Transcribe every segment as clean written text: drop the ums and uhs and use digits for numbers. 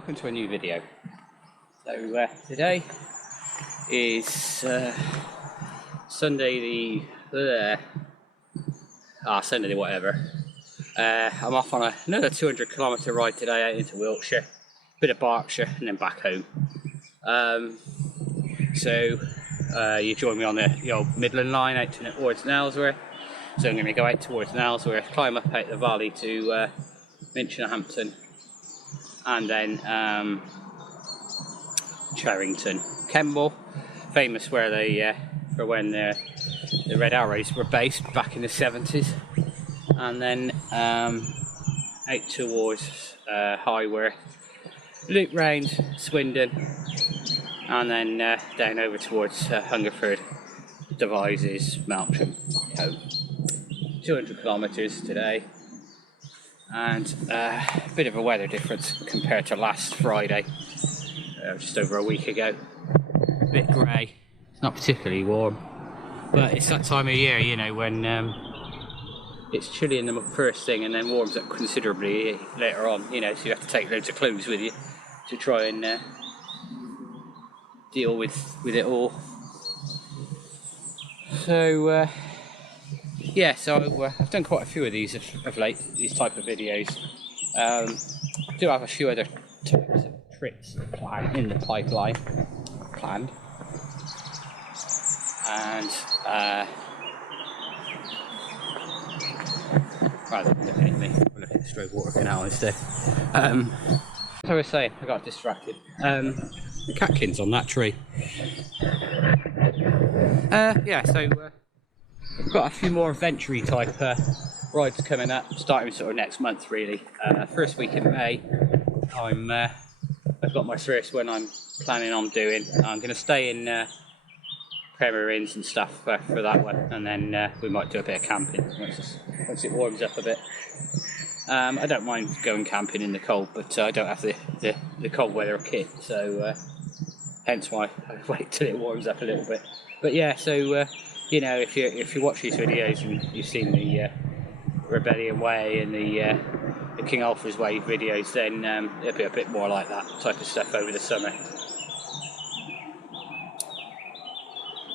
welcome to a new video. So today is Sunday Sunday the whatever. I'm off on another 200km ride today out into Wiltshire, bit of Berkshire and then back home. You join me on the old Midland line out towards Nailsworth. So I'm going to go out towards Nailsworth, climb up out the valley to Minchinhampton, and then Charrington. Kemble, famous where they for when the Red Arrows were based back in the 70s, and then out towards Highworth, loop round Swindon, and then down over towards Hungerford, Devizes, Melksham, home. 200km today, and a bit of a weather difference compared to last Friday, just over a week ago. A bit grey, not particularly warm, but it's that time of year, you know, when it's chilly in the first thing and then warms up considerably later on, you know, so you have to take loads of clothes with you to try and deal with it all. So yeah, so I've done quite a few of these of late, these type of videos. I do have a few other types of trips in the pipeline, planned. And rather than looking at me, we'll look at the Stroke Water Canal instead. As I was saying, I got distracted. The catkins on that tree. Yeah, so we've got a few more adventure type rides coming up, starting sort of next month really. First week in May, I've got my first one I'm planning on doing. I'm going to stay in Premier Inns and stuff for that one, and then we might do a bit of camping once it warms up a bit. I don't mind going camping in the cold, but I don't have the cold weather kit, so hence why I wait till it warms up a little bit. But yeah, so you know, if you watch these videos and you've seen the Rebellion Way and the King Alfred's Way videos, then it'll be a bit more like that type of stuff over the summer.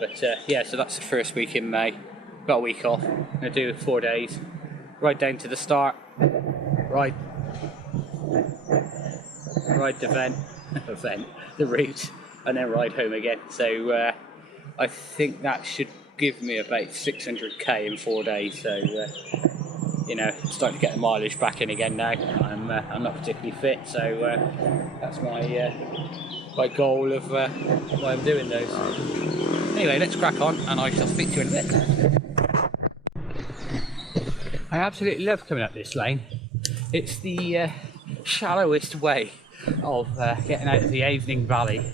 But yeah, so that's the first week in May. Got a week off. I'm going to do 4 days. Ride down to the start. Ride the route, and then ride home again. So I think that should give me about 600k in 4 days. So you know, starting to get the mileage back in again now. I'm not particularly fit, so that's my goal of why I'm doing those. Anyway, let's crack on, and I shall speak to you in a bit. I absolutely love coming up this lane. It's the shallowest way of getting out of the Avening Valley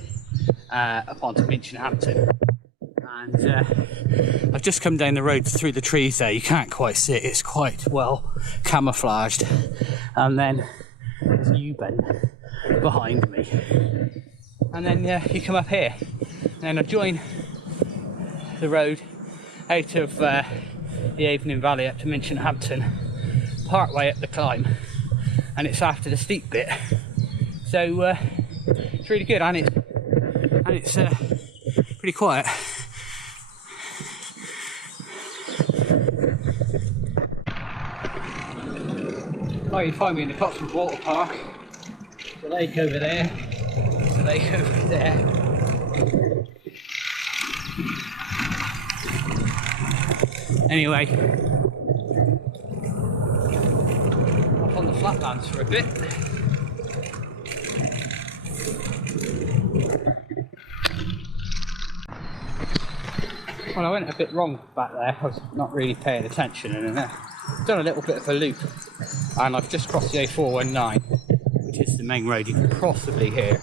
up onto Minchinhampton. And I've just come down the road through the trees there. You can't quite see it, it's quite well camouflaged. And then there's Euban behind me. And then you come up here, and I join the road out of the Avening Valley up to Minchinhampton, part way up the climb, and it's after the steep bit. So it's really good, and it's pretty quiet. Oh, you find me in the Cotswold Water Park. The lake over there. The lake over there. Anyway, off on the flatlands for a bit. Well, I went a bit wrong back there. I was not really paying attention, and done a little bit of a loop, and I've just crossed the A419, which is the main road you can possibly hear.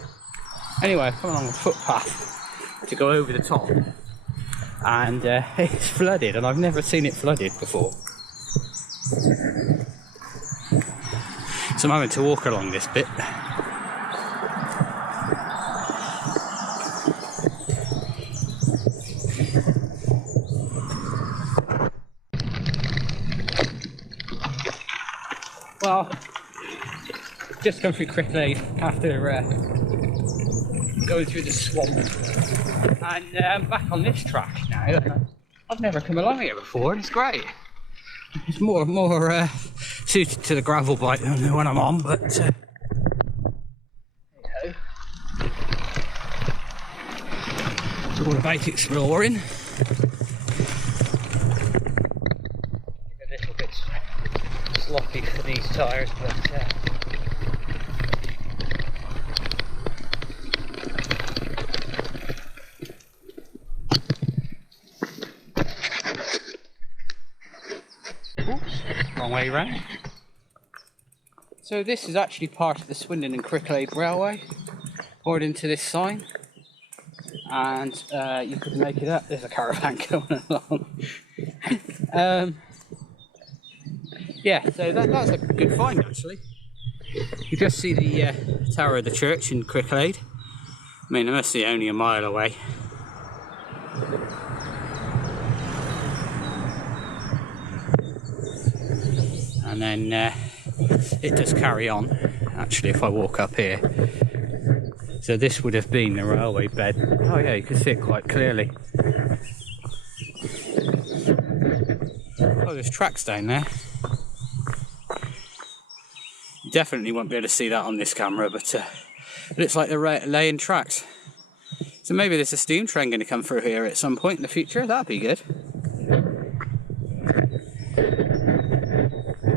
Anyway, I've come along a footpath to go over the top, and it's flooded, and I've never seen it flooded before. So I'm having to walk along this bit. Well, just come through Cricklade after going through the swamp, and I'm back on this track now. I've never come along here before, and it's great. It's more suited to the gravel bike than the one I'm on, but there you go. It's all about exploring. A little bit sloppy for these tyres, but oops, wrong way round. So this is actually part of the Swindon and Cricklade Railway, according to this sign. And you could make it up. There's a caravan going along. Yeah, so that's a good find actually. You just see the tower of the church in Cricklade. I mean, it must be only a mile away. And then it does carry on, actually, if I walk up here. So this would have been the railway bed. Oh yeah, you can see it quite clearly. Oh, there's tracks down there. You definitely won't be able to see that on this camera, but it looks like they're laying tracks. So maybe there's a steam train going to come through here at some point in the future. That'd be good.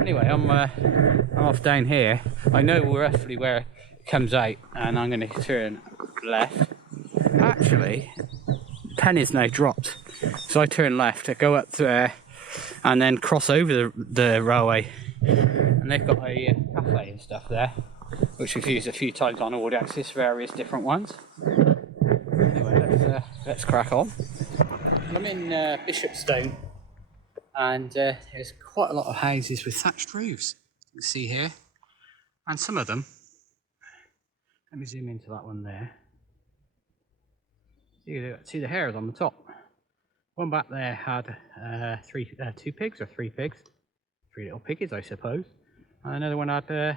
Anyway, I'm off down here. I know roughly where it comes out, and I'm going to turn left. Actually, pen is now dropped, so I turn left, I go up there, and then cross over the railway. And they've got a cafe and stuff there, which we've used a few times on Audax, various different ones. Anyway, let's crack on. I'm in Bishopstone, and there's quite a lot of houses with thatched roofs, you can see here. And some of them, let me zoom into that one there. See the hairs on the top. One back there had two pigs or three pigs. Three little piggies, I suppose. And another one had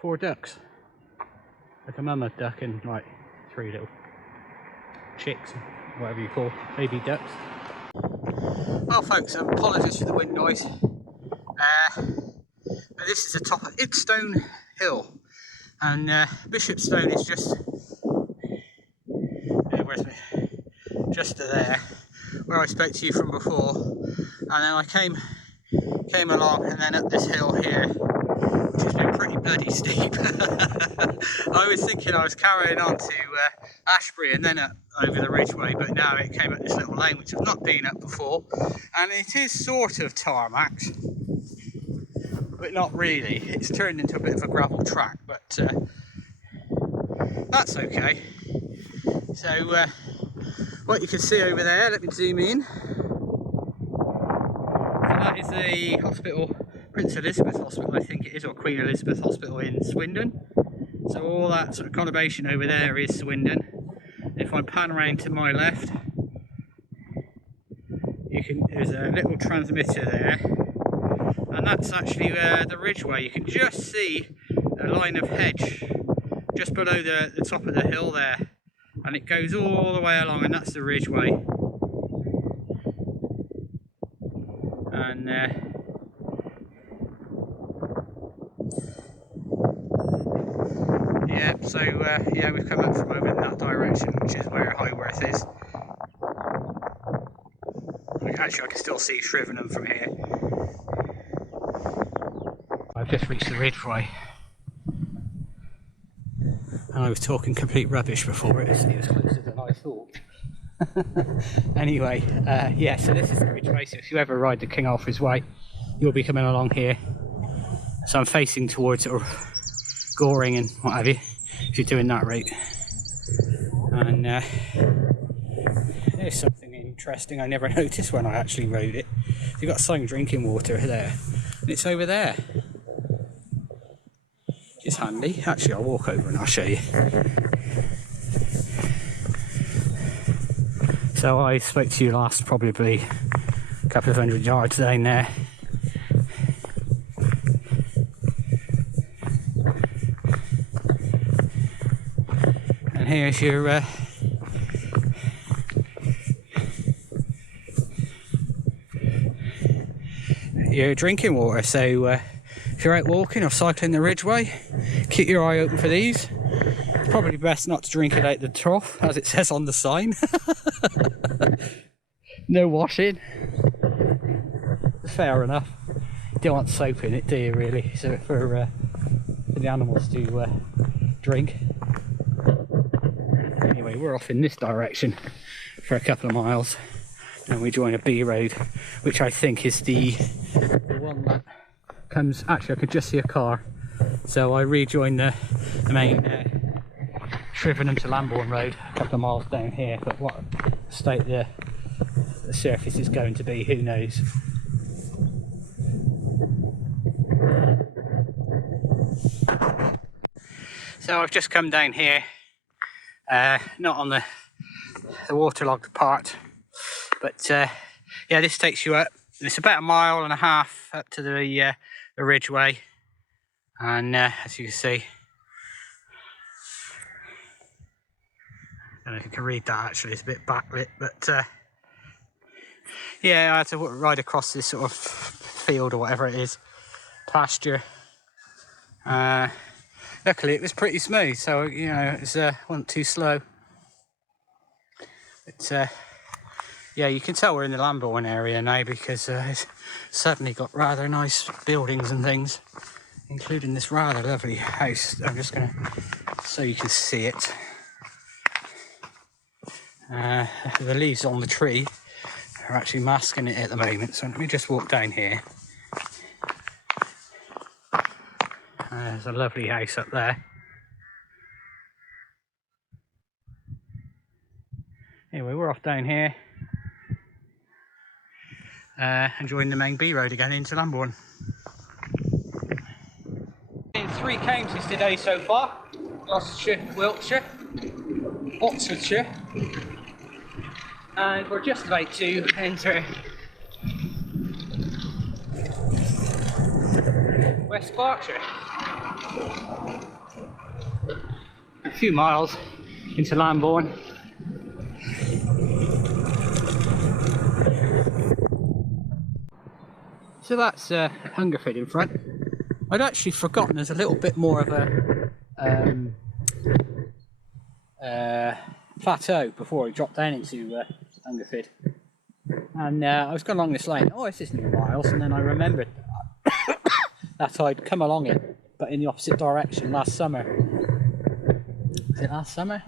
4 ducks. Like a mama duck and like 3 little chicks, whatever you call baby ducks. Well folks, apologies for the wind noise. But this is the top of Idstone Hill. And Bishopstone is just just there, where I spoke to you from before. And then I came along and then up this hill here, which has been pretty bloody steep. I was thinking I was carrying on to Ashbury and then up over the Ridgeway, but now it came up this little lane which I've not been up before, and it is sort of tarmacked, but not really. It's turned into a bit of a gravel track, but that's okay. So what you can see over there, let me zoom in. That is the hospital, Prince Elizabeth Hospital I think it is, or Queen Elizabeth Hospital in Swindon. So all that sort of conurbation over there is Swindon. If I pan around to my left, there's a little transmitter there, and that's actually the Ridgeway. You can just see a line of hedge just below the top of the hill there, and it goes all the way along, and that's the Ridgeway. And yeah, so yeah, we've come up from over in that direction, which is where Highworth is. Actually, I can still see Shrivenham from here. I've just reached the Ridgeway, and I was talking complete rubbish before. It was closer than I thought. Anyway, yeah, so this is the Ridgeway, so if you ever ride the King Alfred's Way, you'll be coming along here. So I'm facing towards Goring and what have you, if you're doing that route. And there's something interesting I never noticed when I actually rode it. You've got some drinking water there, and it's over there. It's handy. Actually, I'll walk over and I'll show you. So I spoke to you last, probably a couple of 100 yards down there. And here's your drinking water. So if you're out walking or cycling the Ridgeway, keep your eye open for these. Probably best not to drink it out the trough, as it says on the sign. No washing. Fair enough. You don't want soap in it, do you, really? So for the animals to drink. Anyway, we're off in this direction for a couple of miles, and we join a B road, which I think is the one that comes. Actually, I could just see a car, so I rejoin the main Shrivenham to Lambourne road, a couple of miles down here. But what state the surface is going to be, who knows? So I've just come down here, not on the waterlogged part, but yeah, this takes you up. It's about 1.5 miles up to the Ridgeway, and as you can see, I don't know if you can read that. Actually, it's a bit backlit, but yeah, I had to ride across this sort of field or whatever it is, pasture. Luckily it was pretty smooth, so you know, it wasn't too slow. But yeah, you can tell we're in the Lambourne area now, because it's suddenly got rather nice buildings and things, including this rather lovely house. I'm just going to, so you can see it. The leaves on the tree are actually masking it at the moment, so let me just walk down here. There's a lovely house up there. Anyway, we're off down here, enjoying the main B road again into Lambourne. In 3 counties today so far: Gloucestershire, Wiltshire, Oxfordshire, and we're just about to enter West Berkshire. A few miles into Lambourne. So that's Hungerford in front. I'd actually forgotten there's a little bit more of a plateau before we dropped down into Hungerford. And I was going along this lane. Oh, this isn't miles, and then I remembered that I'd come along it, but in the opposite direction last summer. Was it last summer?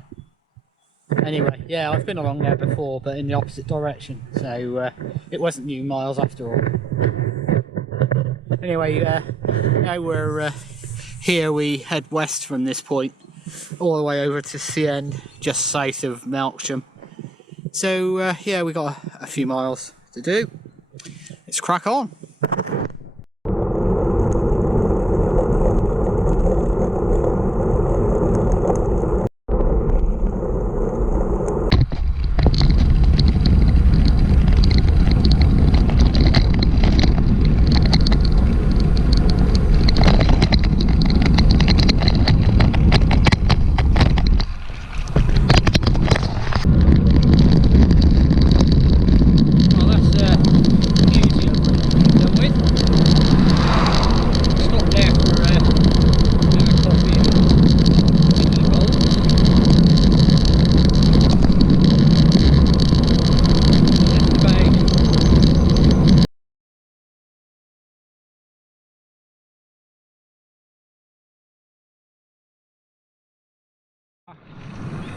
Anyway, yeah, I've been along there before, but in the opposite direction, so it wasn't new miles after all. Anyway, now we're here, we head west from this point, all the way over to Seine, just south of Melksham. So yeah, we got a few miles to do. Let's crack on.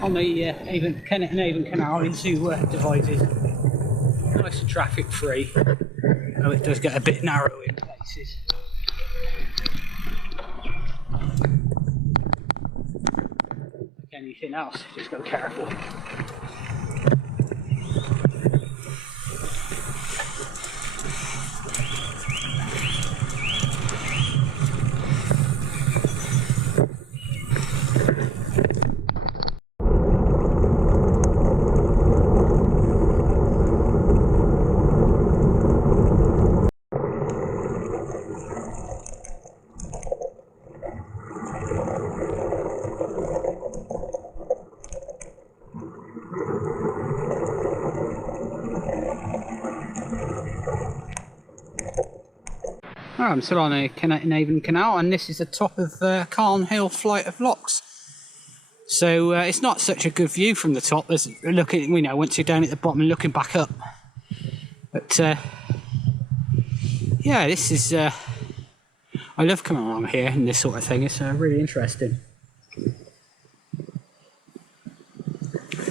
On the Avon Canal into Devizes. Nice and traffic free, though it does get a bit narrow in places. Like anything else, just go careful. Oh, I'm still on the Naven Canal, and this is the top of Carn Hill flight of locks. So it's not such a good view from the top as looking, you know, once you're down at the bottom and looking back up. But yeah, this is I love coming along here and this sort of thing. It's really interesting.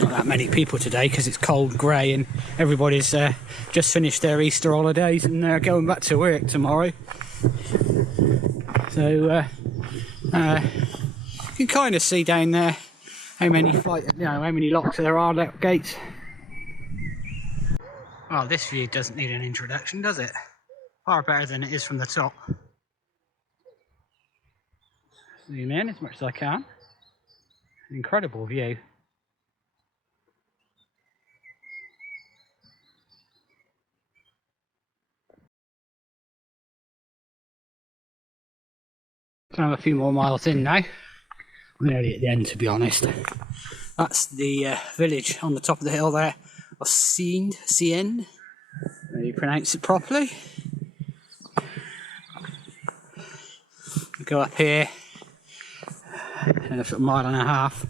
Not that many people today because it's cold, grey, and everybody's just finished their Easter holidays and they're going back to work tomorrow. So you can kind of see down there how many how many locks there are, lock gates. Well, this view doesn't need an introduction, does it? Far better than it is from the top. Zoom in as much as I can. An incredible view. I'm a few more miles in now. I'm nearly at the end, to be honest. That's the village on the top of the hill there of Sien. How you pronounce it properly? We go up here, and a sort of mile and a half,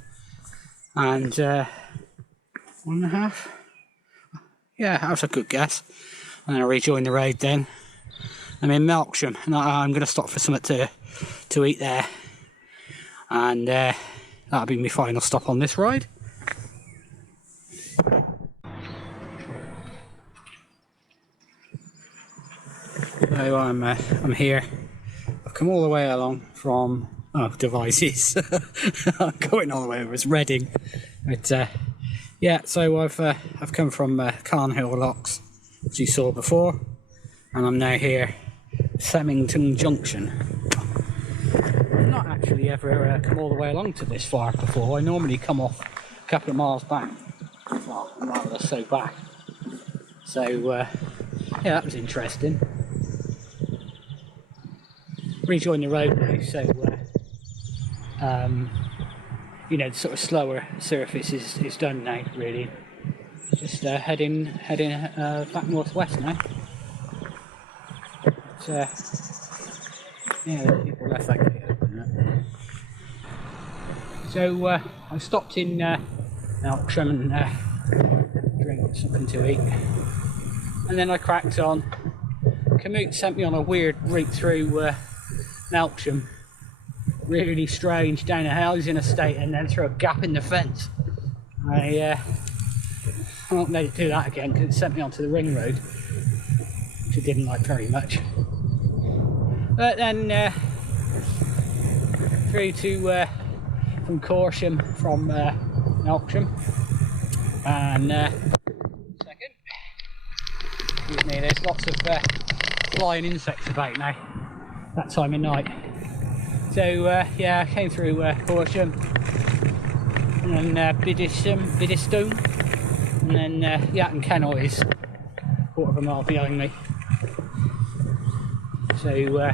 and 1.5. Yeah, that was a good guess. And then I rejoin the road. Then I'm in Melksham, and I'm going to stop for something to eat there, and that'll be my final stop on this ride. So I'm here. I've come all the way along from Devizes. I'm going all the way over to Reading, but yeah. So I've come from Carn Hill Locks, as you saw before, and I'm now here, Semmington Junction. I've not actually ever come all the way along to this far before. I normally come off a couple of miles back. Well, rather so back. So yeah, that was interesting. Rejoin the road now, so you know, the sort of slower surface is done now, really. Just heading back northwest now. But, yeah, the people left that gate open. So I stopped in Melksham and drank something to eat, and then I cracked on. Commute sent me on a weird route through Melksham, really strange, down a housing estate and then through a gap in the fence. I won't let it do that again because it sent me onto the ring road, which I didn't like very much. But then through to from Corsham, from Melksham, and second, excuse me, there's lots of flying insects about now, that time of night. So yeah, I came through Corsham, and then Biddistone, and then Yatton Kennel is a quarter of a mile behind me. So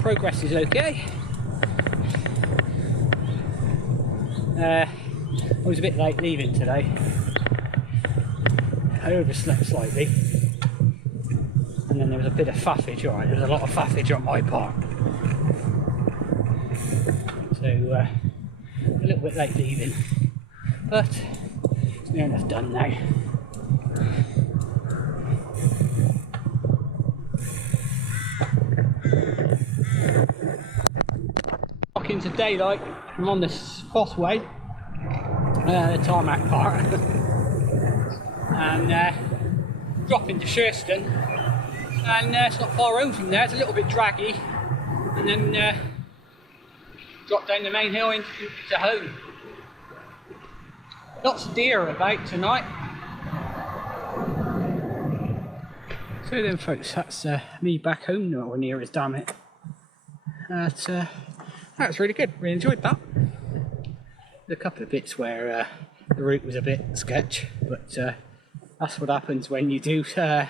progress is okay. I was a bit late leaving today. I overslept slightly, and then there was a bit of faffage. Alright, there was a lot of faffage on my part, so a little bit late leaving, but it's near enough done now. Into daylight, I'm on this Fossway, the tarmac part, and drop into Shurston, and it's not far home from there. It's a little bit draggy, and then drop down the main hill into home. Lots of deer about tonight. So then folks, that's me back home now, or near as, damn it. That was really good, really enjoyed that. There's a couple of bits where the route was a bit sketch, but that's what happens when you do a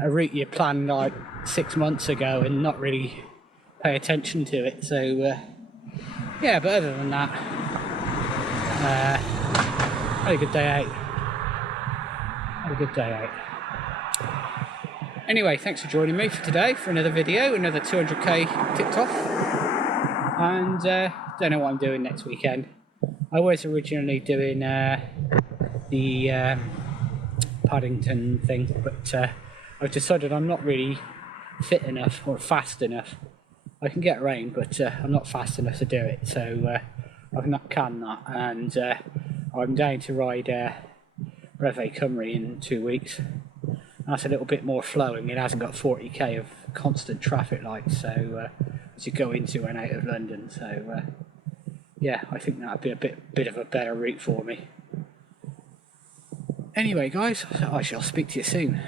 route you planned like 6 months ago and not really pay attention to it. So yeah, but other than that, had a good day out. Anyway, thanks for joining me for today for another video, another 200k ticked off. And don't know what I'm doing next weekend. I was originally doing the Paddington thing, but I've decided I'm not really fit enough or fast enough. I can get around, but I'm not fast enough to do it, so I've not canned that, and I'm down to ride Brevet Cymru in 2 weeks. That's a little bit more flowing. It hasn't got 40k of constant traffic lights, so as you go into and out of London. So yeah, I think that'd be a bit of a better route for me. Anyway, guys, I shall speak to you soon.